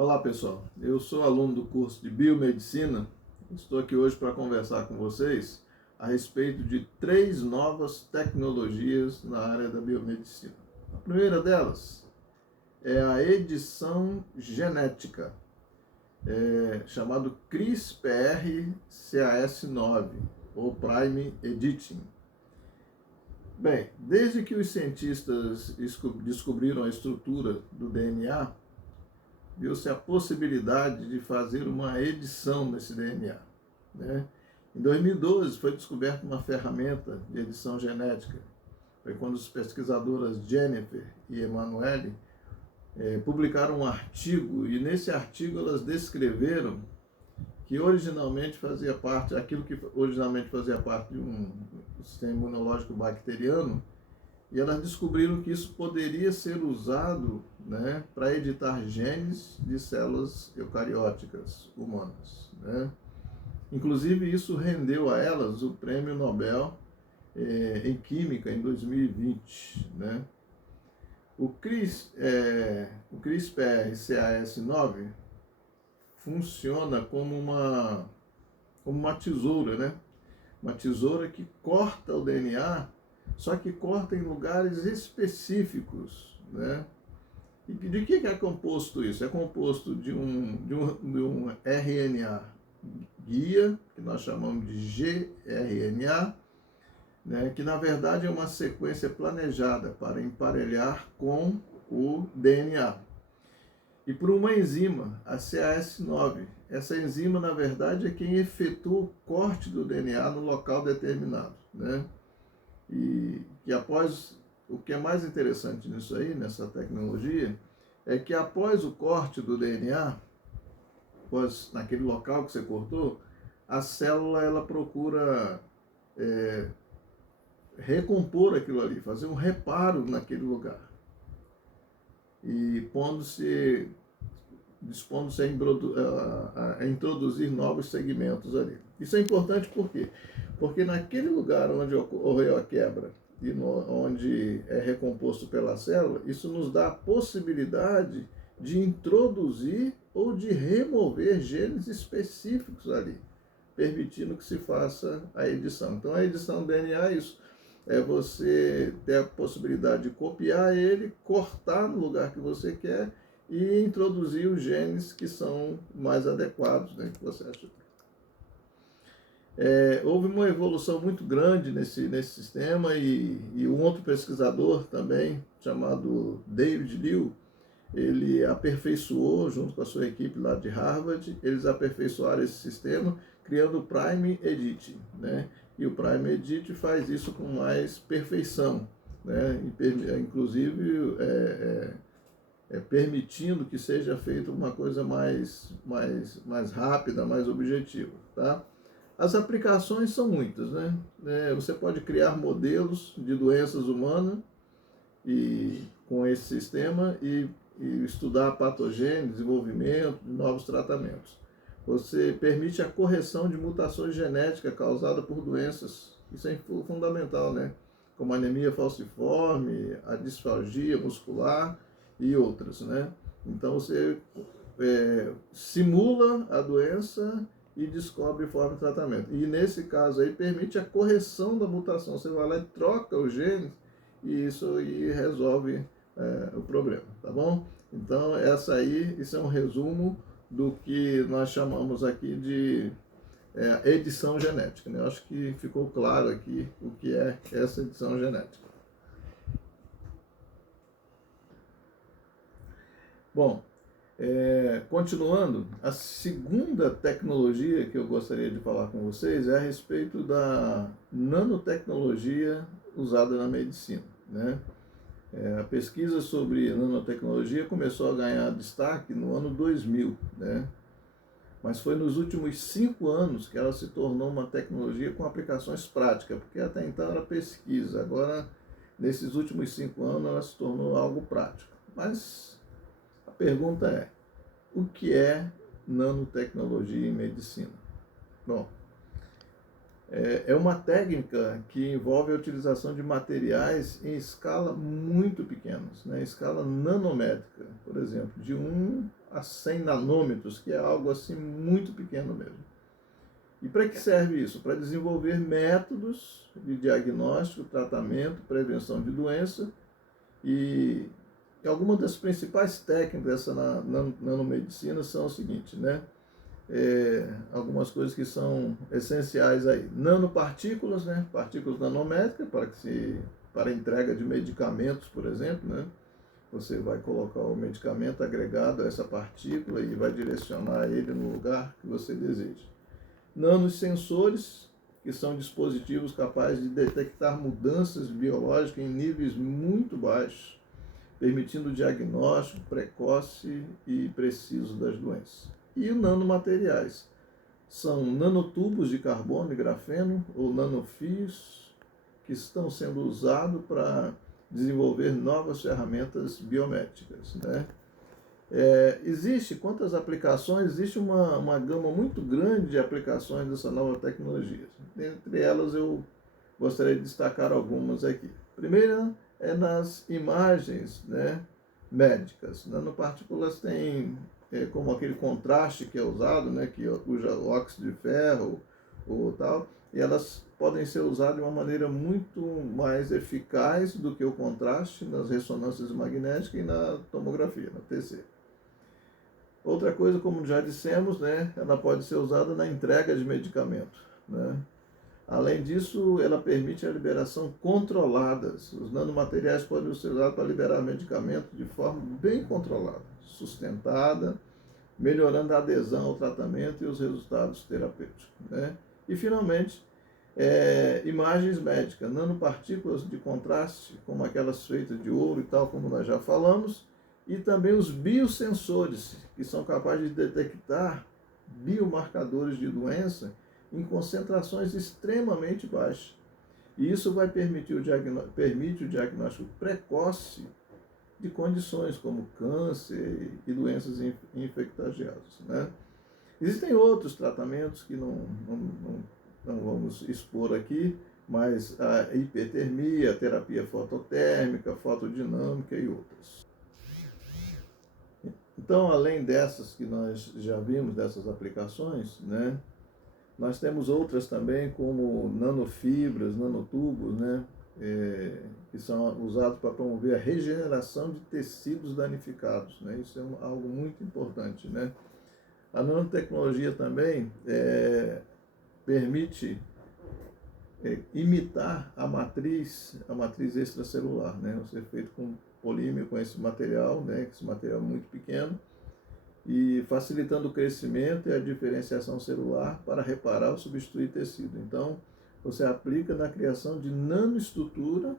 Olá pessoal, eu sou aluno do curso de Biomedicina. Estou aqui hoje para conversar com vocês a respeito de 3 novas tecnologias na área da biomedicina. A primeira delas é a edição genética, chamado CRISPR-Cas9 ou Prime Editing. Bem, desde que os cientistas descobriram a estrutura do DNA, viu-se a possibilidade de fazer uma edição nesse DNA, né? Em 2012 foi descoberta uma ferramenta de edição genética. Foi quando as pesquisadoras Jennifer e Emanuele publicaram um artigo, e nesse artigo elas descreveram que aquilo que originalmente fazia parte de um sistema imunológico bacteriano, e elas descobriram que isso poderia ser usado, né, para editar genes de células eucarióticas humanas, né? Inclusive, isso rendeu a elas o Prêmio Nobel em Química em 2020, né? O CRISPR-Cas9 funciona como uma tesoura, né? Uma tesoura que corta o DNA, só que corta em lugares específicos, né? E de que é composto isso? É composto de um RNA guia, que nós chamamos de gRNA, né? Que na verdade é uma sequência planejada para emparelhar com o DNA. E por uma enzima, a Cas9. Essa enzima, na verdade, é quem efetua o corte do DNA no local determinado, né? E que o que é mais interessante nisso aí, nessa tecnologia, é que após o corte do DNA, naquele local que você cortou, a célula ela procura recompor aquilo ali, fazer um reparo naquele lugar. E dispondo-se a introduzir novos segmentos ali. Isso é importante por quê? Porque naquele lugar onde ocorreu a quebra e onde é recomposto pela célula, isso nos dá a possibilidade de introduzir ou de remover genes específicos ali, permitindo que se faça a edição. Então, a edição do DNA é isso. É você ter a possibilidade de copiar ele, cortar no lugar que você quer e introduzir os genes que são mais adequados, né, que você acha. Houve uma evolução muito grande nesse sistema, e um outro pesquisador também, chamado David Liu, ele aperfeiçoou, junto com a sua equipe lá de Harvard, eles aperfeiçoaram esse sistema, criando o Prime Editing, né? E o Prime Edit faz isso com mais perfeição, né? Inclusive permitindo que seja feita uma coisa mais rápida, mais objetiva, tá? As aplicações são muitas, né? Você pode criar modelos de doenças humanas com esse sistema e estudar patogênese, desenvolvimento de novos tratamentos. Você permite a correção de mutações genéticas causadas por doenças. Isso é fundamental, né? Como a anemia falciforme, a disfagia muscular e outras, né? Então você simula a doença e descobre forma de tratamento. E nesse caso aí permite a correção da mutação. Você vai lá e troca os genes e isso aí resolve o problema, tá bom? Então isso é um resumo do que nós chamamos aqui de edição genética, né? Eu acho que ficou claro aqui o que é essa edição genética. Bom, continuando, a segunda tecnologia que eu gostaria de falar com vocês é a respeito da nanotecnologia usada na medicina, né? A pesquisa sobre nanotecnologia começou a ganhar destaque no ano 2000, né? Mas foi nos últimos 5 anos que ela se tornou uma tecnologia com aplicações práticas, porque até então era pesquisa. Agora, nesses últimos 5 anos, ela se tornou algo prático. Mas a pergunta é, o que é nanotecnologia em medicina? Bom, é uma técnica que envolve a utilização de materiais em escala muito pequenas, né? Escala nanométrica, por exemplo, de 1 a 100 nanômetros, que é algo assim muito pequeno mesmo. E para que serve isso? Para desenvolver métodos de diagnóstico, tratamento, prevenção de doença e algumas das principais técnicas dessa nanomedicina são o seguinte, né? Algumas coisas que são essenciais aí. Nanopartículas, né? Partículas nanométricas para entrega de medicamentos, por exemplo, né? Você vai colocar o medicamento agregado a essa partícula e vai direcionar ele no lugar que você deseja. Nanosensores, que são dispositivos capazes de detectar mudanças biológicas em níveis muito baixos, permitindo o diagnóstico precoce e preciso das doenças. E os nanomateriais são nanotubos de carbono e grafeno ou nanofios que estão sendo usados para desenvolver novas ferramentas biométricas, né? Existe, quantas aplicações? Existe uma gama muito grande de aplicações dessa nova tecnologia. Dentre elas eu gostaria de destacar algumas aqui. Primeira é nas imagens, né, médicas. Nanopartículas têm como aquele contraste que é usado, né, que usa o óxido de ferro ou tal, e elas podem ser usadas de uma maneira muito mais eficaz do que o contraste nas ressonâncias magnéticas e na tomografia, na TC. Outra coisa, como já dissemos, né, ela pode ser usada na entrega de medicamento, né? Além disso, ela permite a liberação controlada. Os nanomateriais podem ser usados para liberar medicamentos de forma bem controlada, sustentada, melhorando a adesão ao tratamento e os resultados terapêuticos, né? E, finalmente, imagens médicas, nanopartículas de contraste, como aquelas feitas de ouro e tal, como nós já falamos, e também os biosensores, que são capazes de detectar biomarcadores de doença em concentrações extremamente baixas. E isso vai permite o diagnóstico precoce de condições como câncer e doenças infecciosas, né? Existem outros tratamentos que não vamos expor aqui, mas a hipertermia, a terapia fototérmica, fotodinâmica e outras. Então, além dessas que nós já vimos, dessas aplicações, né, nós temos outras também, como nanofibras, nanotubos, né, que são usados para promover a regeneração de tecidos danificados, né? Isso é algo muito importante, né? A nanotecnologia também permite imitar a matriz extracelular, né? Isso é feito com polímero, com esse material, né? Esse material muito pequeno, e facilitando o crescimento e a diferenciação celular para reparar ou substituir tecido. Então, você aplica na criação de nanoestrutura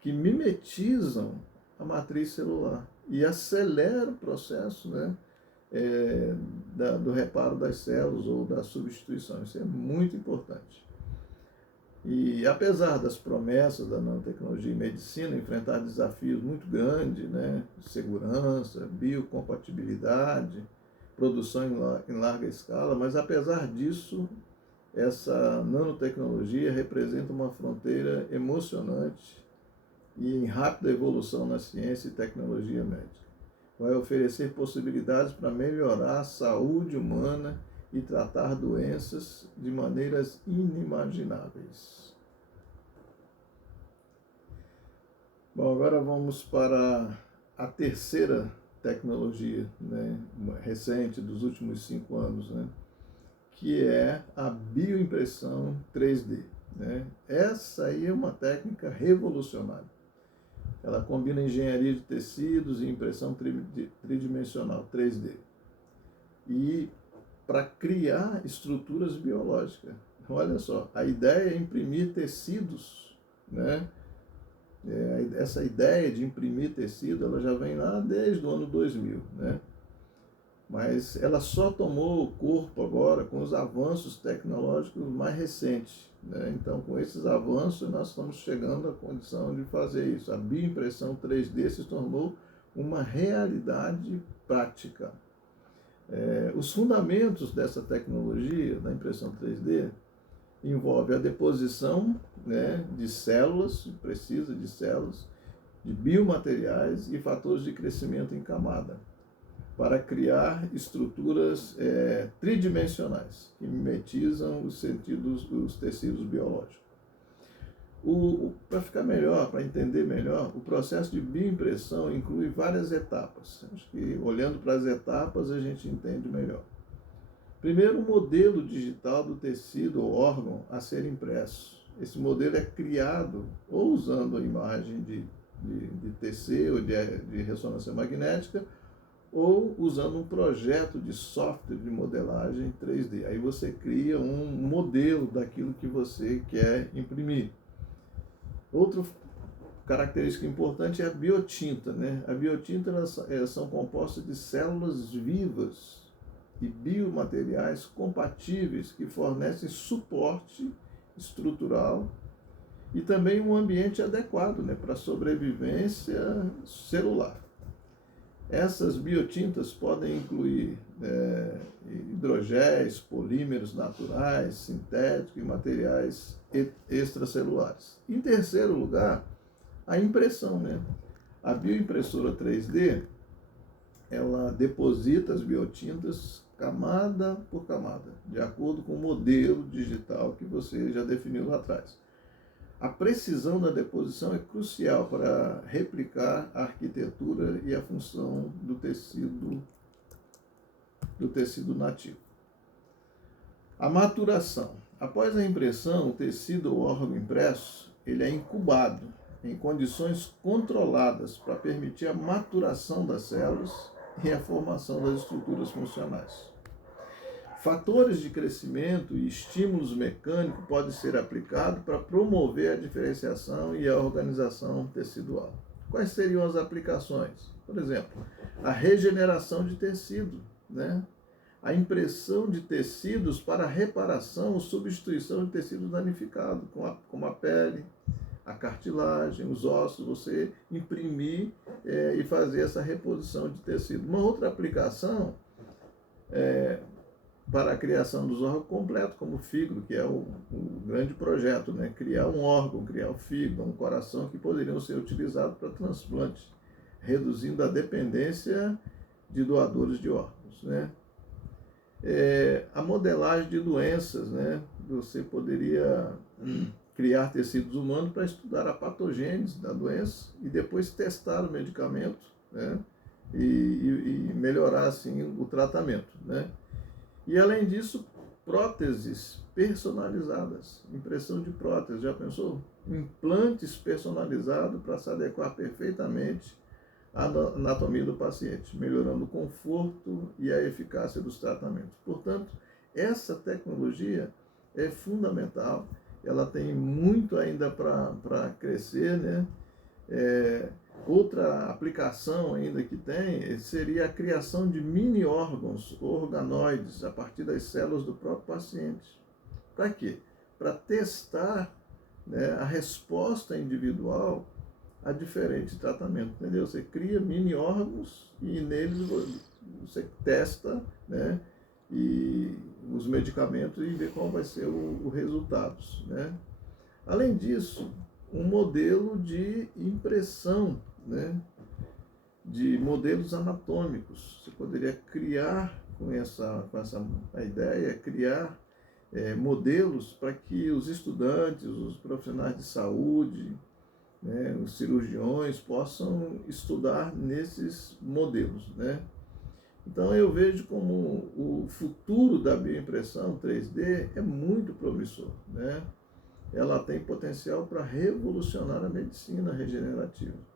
que mimetizam a matriz celular e acelera o processo, né, do reparo das células ou da substituição. Isso é muito importante. E apesar das promessas da nanotecnologia em medicina enfrentar desafios muito grandes, né, de segurança, biocompatibilidade, produção em larga escala, mas apesar disso, essa nanotecnologia representa uma fronteira emocionante e em rápida evolução na ciência e tecnologia médica. Vai oferecer possibilidades para melhorar a saúde humana e tratar doenças de maneiras inimagináveis. Bom, agora vamos para a terceira tecnologia, né, recente, dos últimos 5 anos, né, que é a bioimpressão 3D. Né? Essa aí é uma técnica revolucionária. Ela combina engenharia de tecidos e impressão tridimensional, 3D. E para criar estruturas biológicas. Olha só, a ideia é imprimir tecidos, né? Essa ideia de imprimir tecido, ela já vem lá desde o ano 2000, né? Mas ela só tomou o corpo agora com os avanços tecnológicos mais recentes, né? Então, com esses avanços, nós estamos chegando à condição de fazer isso. A bioimpressão 3D se tornou uma realidade prática. Os fundamentos dessa tecnologia, da impressão 3D, envolve a deposição, né, de células, precisa de células, de biomateriais e fatores de crescimento em camada, para criar estruturas tridimensionais, que mimetizam os tecidos biológicos. Para ficar melhor, para entender melhor, o processo de bioimpressão inclui várias etapas. Acho que olhando para as etapas a gente entende melhor. Primeiro, o modelo digital do tecido ou órgão a ser impresso. Esse modelo é criado ou usando a imagem de TC ou de ressonância magnética, ou usando um projeto de software de modelagem 3D. Aí você cria um modelo daquilo que você quer imprimir. Outra característica importante é a biotinta, né? A biotinta são compostas de células vivas e biomateriais compatíveis que fornecem suporte estrutural e também um ambiente adequado, né, para a sobrevivência celular. Essas biotintas podem incluir hidrogéis, polímeros naturais, sintéticos e materiais extracelulares. Em terceiro lugar, a impressão, né? A bioimpressora 3D, ela deposita as biotintas camada por camada, de acordo com o modelo digital que você já definiu lá atrás. A precisão da deposição é crucial para replicar a arquitetura e a função do tecido nativo. A maturação. Após a impressão, o tecido ou órgão impresso, ele é incubado em condições controladas para permitir a maturação das células e a formação das estruturas funcionais. Fatores de crescimento e estímulos mecânicos podem ser aplicados para promover a diferenciação e a organização tecidual. Quais seriam as aplicações? Por exemplo, a regeneração de tecido, né? A impressão de tecidos para reparação ou substituição de tecidos danificados, como a pele, a cartilagem, os ossos, você imprimir e fazer essa reposição de tecido. Uma outra aplicação para a criação dos órgãos completos, como o fígado, que é o grande projeto, né? Criar um órgão, criar o fígado, um coração, que poderiam ser utilizados para transplante, reduzindo a dependência de doadores de órgãos, né? A modelagem de doenças, né? Você poderia criar tecidos humanos para estudar a patogênese da doença e depois testar o medicamento, né? E melhorar assim o tratamento, né? E além disso, próteses personalizadas, impressão de próteses, já pensou? Implantes personalizados para se adequar perfeitamente à anatomia do paciente, melhorando o conforto e a eficácia dos tratamentos. Portanto, essa tecnologia é fundamental, ela tem muito ainda para crescer, né? Outra aplicação ainda que tem seria a criação de mini órgãos, organoides, a partir das células do próprio paciente. Para quê? Para testar, né, a resposta individual a diferentes tratamentos, entendeu? Você cria mini órgãos e neles você testa, né, e os medicamentos e vê qual vai ser o resultado, né? Além disso, um modelo de impressão, né, de modelos anatômicos. Você poderia criar com essa a ideia, criar modelos para que os estudantes, os profissionais de saúde, né, os cirurgiões possam estudar nesses modelos, né? Então eu vejo como o futuro da bioimpressão 3D é muito promissor, né? Ela tem potencial para revolucionar a medicina regenerativa.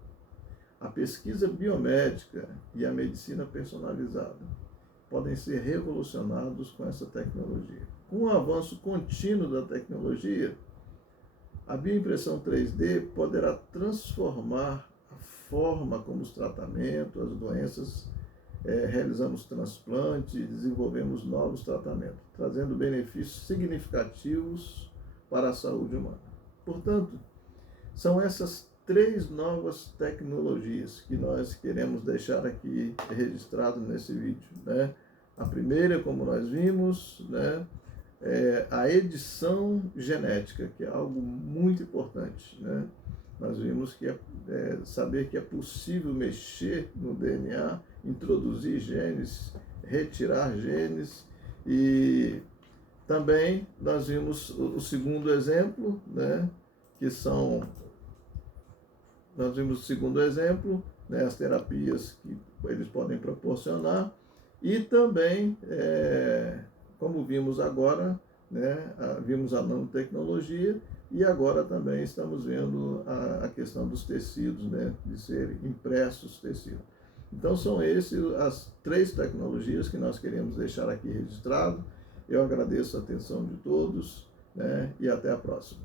A pesquisa biomédica e a medicina personalizada podem ser revolucionados com essa tecnologia. Com o avanço contínuo da tecnologia, a bioimpressão 3D poderá transformar a forma como os tratamentos, as doenças, realizamos transplantes e desenvolvemos novos tratamentos, trazendo benefícios significativos para a saúde humana. Portanto, são essas 3 novas tecnologias que nós queremos deixar aqui registrado nesse vídeo, né? A primeira, como nós vimos, né, é a edição genética, que é algo muito importante, né? Nós vimos que saber que é possível mexer no DNA, introduzir genes, retirar genes, e também nós vimos o segundo exemplo, né, que são, nós vimos o segundo exemplo, né, as terapias que eles podem proporcionar, e também, como vimos agora, né, vimos a nanotecnologia, e agora também estamos vendo a questão dos tecidos, né, de serem impressos tecidos. Então são essas as 3 tecnologias que nós queremos deixar aqui registrado. Eu agradeço a atenção de todos, né, e até a próxima.